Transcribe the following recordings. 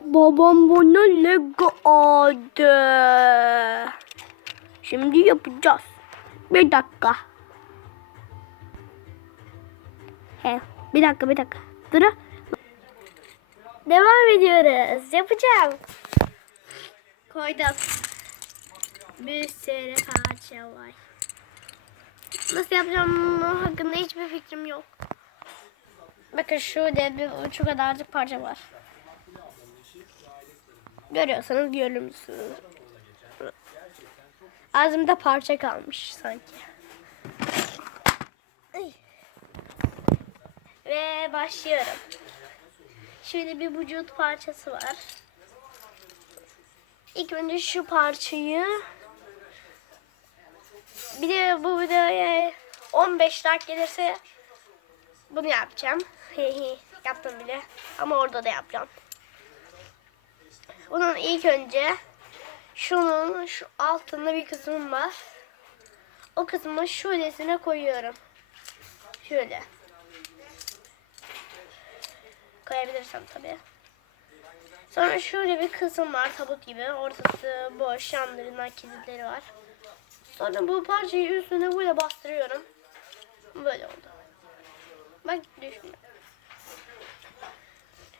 Babam bana Lego aldı. Şimdi yapacağız. Bir dakika. He, bir dakika bir dakika. Dur. Devam ediyoruz. Yapacağım. Koydum. Bir sürü parça var. Nasıl yapacağım hakkında hiçbir fikrim yok. Bakın şurada bir şu kadarcık parça var. Görüyorsanız görürsünüz. Ağzımda parça kalmış sanki. Ve başlıyorum. Şöyle bir vücut parçası var. İlk önce şu parçayı bir de bu videoya 15 like gelirse bunu yapacağım. Yaptım bile ama orada da yapacağım. Bunun ilk önce şunun şu altında bir kısmım var. O kısmı şöylesine koyuyorum. Şöyle. Koyabilirsem tabii. Sonra şöyle bir kısım var tabut gibi. Ortası boş, yanlarında kilitleri var. Sonra bu parçayı üstüne böyle bastırıyorum. Böyle oldu. Bak düşmüyor.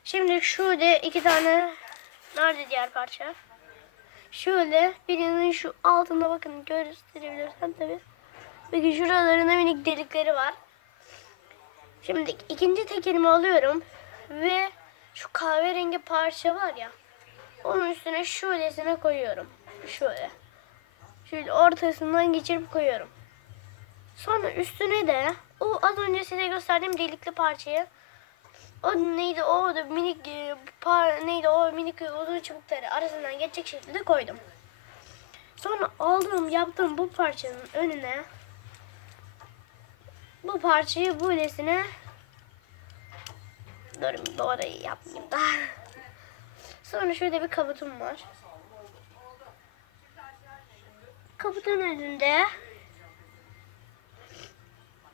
Şimdi şöyle iki tane nerede diğer parça? Şöyle birinin şu altında bakın gösterebilirsem tabi. Bakın şuralarında minik delikleri var. Şimdi ikinci tekerimi alıyorum ve şu kahverengi parça var ya onun üstüne şöylesine koyuyorum. Şöyle. Şöyle ortasından geçirip koyuyorum. Sonra üstüne de o az önce size gösterdiğim delikli parçayı o neydi o da minik e, par, neydi o minik uzun çubukları arasından geçecek şekilde koydum. Sonra aldığım yaptığım bu parçanın önüne bu parçayı böylesine Durun doğru yapmayayım da. Sonra şöyle bir kabutum var. Kaputun önünde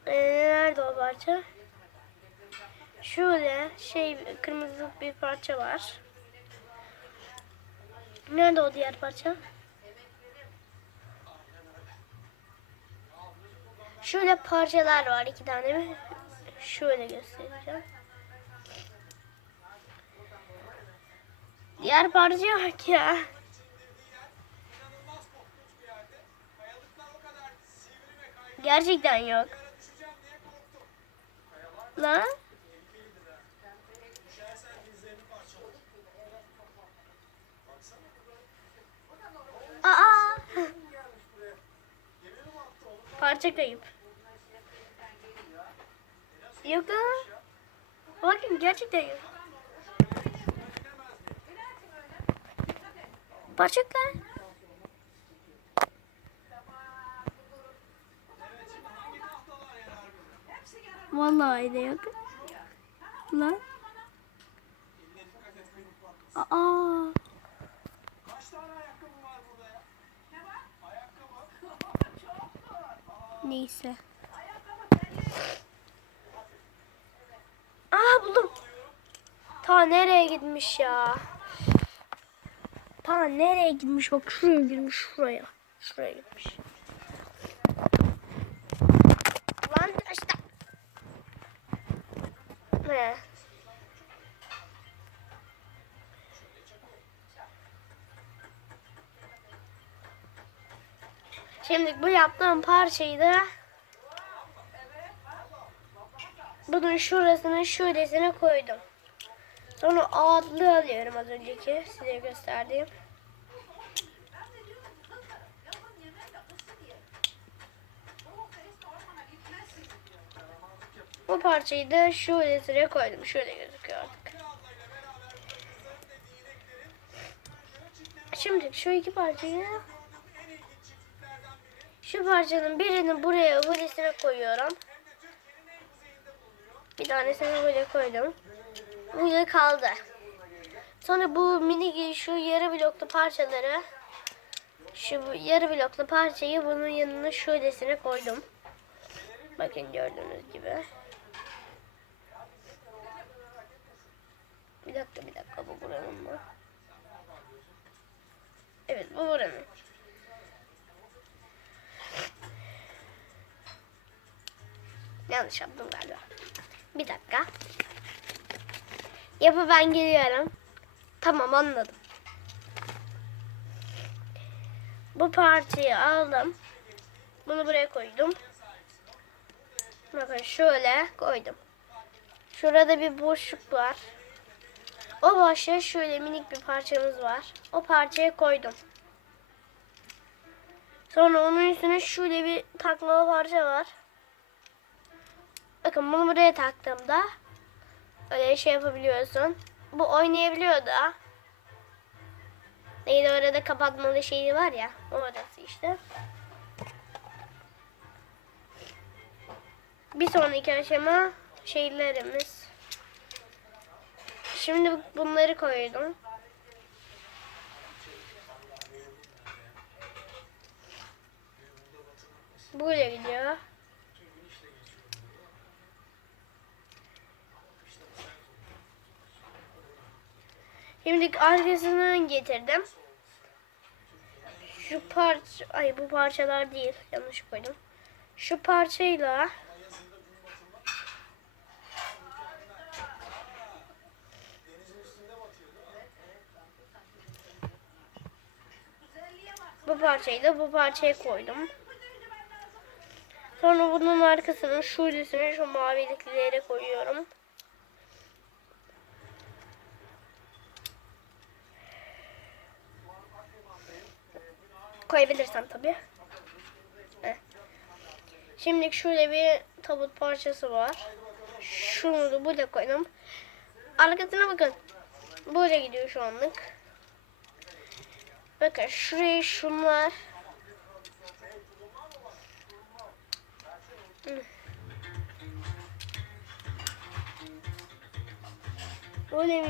ee, nerede o parça? Şöyle şey kırmızı bir parça var. Nerede o diğer parça? Şöyle parçalar var iki tane. Şöyle göstereceğim. Diğer parça yok ya. Gerçekten yok. Lan. Aa. Parça kayıp. Yok lan. Bakın yok. Parça kayıp. Vallahi de yok. Lan. Aa. Neyse. Aa buldum. Ta nereye gitmiş ya? Ta nereye gitmiş? Bak şuraya girmiş şuraya. Şuraya gitmiş. Lan işte. Ne? Şimdi bu yaptığım parçayı da bunun şurasının şöylesine koydum. Sonra ağırlığı alıyorum az önceki size gösterdiğim. Bu parçayı da şöylesine koydum. Şöyle gözüküyor artık. Şimdi şu iki parçayı şu parçanın birini buraya öylesine koyuyorum. Bir tanesini böyle koydum. Böyle kaldı. Sonra bu mini şu yarı bloklu parçaları şu yarı bloklu parçayı bunun yanına şöylesine koydum. Bakın gördüğünüz gibi. Bir dakika bir dakika bu buranın mı? bu buranın. Yanlış yaptım galiba. Bir dakika. Yapı ben geliyorum. Tamam anladım. Bu parçayı aldım. Bunu buraya koydum. Bakın şöyle koydum. Şurada bir boşluk var. O boşluğa şöyle minik bir parçamız var. O parçaya koydum. Sonra onun üstüne şöyle bir taklalı parça var. Bakın bunu buraya taktığımda öyle şey yapabiliyorsun. Bu oynayabiliyor da. Neydi orada kapatmalı şeyi var ya. Orası işte. Bir sonraki aşama şeylerimiz. Şimdi bunları koydum. Böyle gidiyor. Şimdi arkasını getirdim. Şu parça, ay bu parçalar değil, yanlış koydum. Şu parçayla bu parçayı da bu parçaya koydum. Sonra bunun arkasının şuradesine şu mavilikleri koyuyorum. Koyabilirsem tabii. Heh. Şimdi şöyle bir tabut parçası var. Şunu da burada koydum. Arkasına bakın. Böyle gidiyor şu anlık. Bakın şuraya şunlar. Hı. Öyle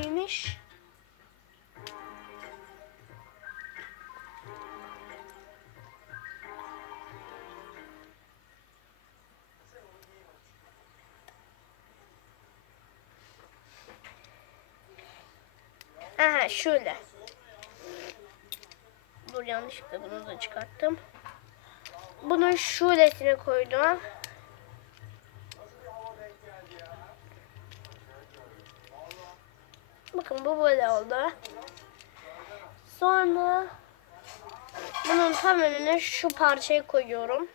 Aha şöyle. Dur yanlışlıkla bunu da çıkarttım. Bunu şöylesine koydum. Bakın bu böyle oldu. Sonra bunun tam önüne şu parçayı koyuyorum.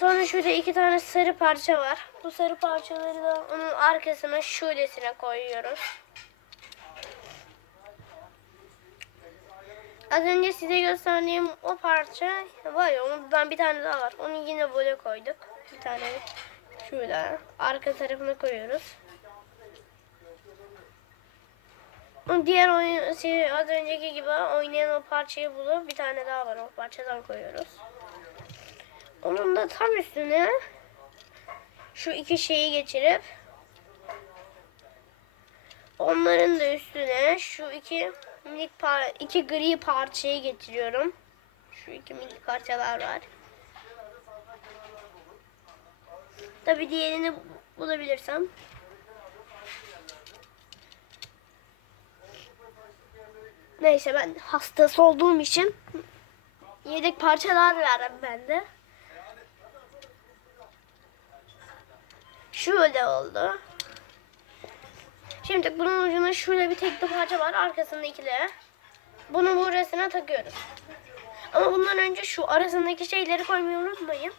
Sonra şurada iki tane sarı parça var. Bu sarı parçaları da onun arkasına şöylesine koyuyoruz. Az önce size gösterdiğim o parça var ya ondan bir tane daha var. Onu yine böyle koyduk. Bir tane şöyle arka tarafına koyuyoruz. Diğer oyun şey, az önceki gibi oynayan o parçayı bulup bir tane daha var o parçadan koyuyoruz. Onun da tam üstüne şu iki şeyi geçirip onların da üstüne şu iki minik par iki gri parçayı getiriyorum. Şu iki minik parçalar var. Tabi diğerini bulabilirsem. Neyse ben hastası olduğum için yedek parçalar verdim ben de. Şöyle oldu. Şimdi bunun ucunda şöyle bir tekli parça var. Arkasında ikili. Bunu burasına takıyoruz. Ama bundan önce şu arasındaki şeyleri koymayı unutmayın.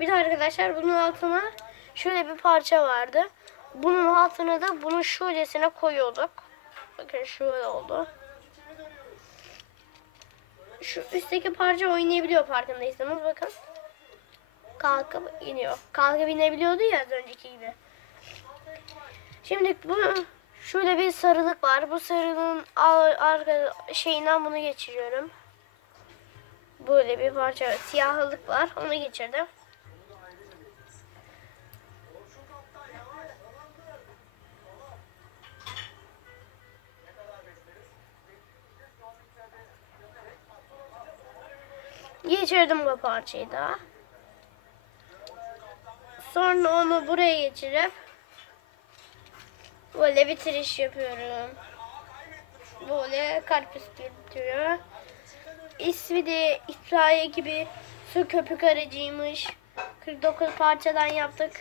Bir de arkadaşlar bunun altına şöyle bir parça vardı. Bunun altına da bunu şöylesine koyuyorduk. Bakın şöyle oldu. Şu üstteki parça oynayabiliyor farkındaysanız bakın. Kalkıp iniyor. Kalkıp inebiliyordu ya az önceki gibi. Şimdi bu şöyle bir sarılık var. Bu sarılığın arka şeyinden bunu geçiriyorum. Böyle bir parça siyahlılık var. Onu geçirdim. Geçirdim bu parçayı da. Sonra onu buraya geçirip Böyle bitiriş yapıyorum. Böyle kalp getiriyor. İsmi de itfaiye gibi su köpük aracıymış. 49 parçadan yaptık.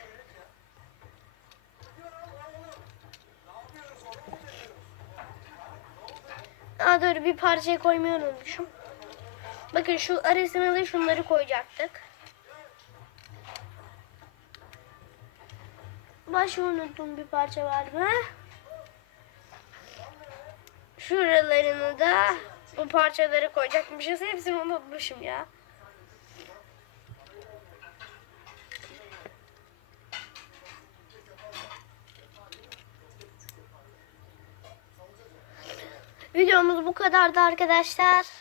Aa doğru bir parçayı koymayı unutmuşum. Bakın şu arasına da şunları koyacaktık. Başka unuttuğum bir parça var mı? Şuralarını da bu parçaları koyacakmışız. Hepsini unutmuşum ya. Videomuz bu kadardı arkadaşlar.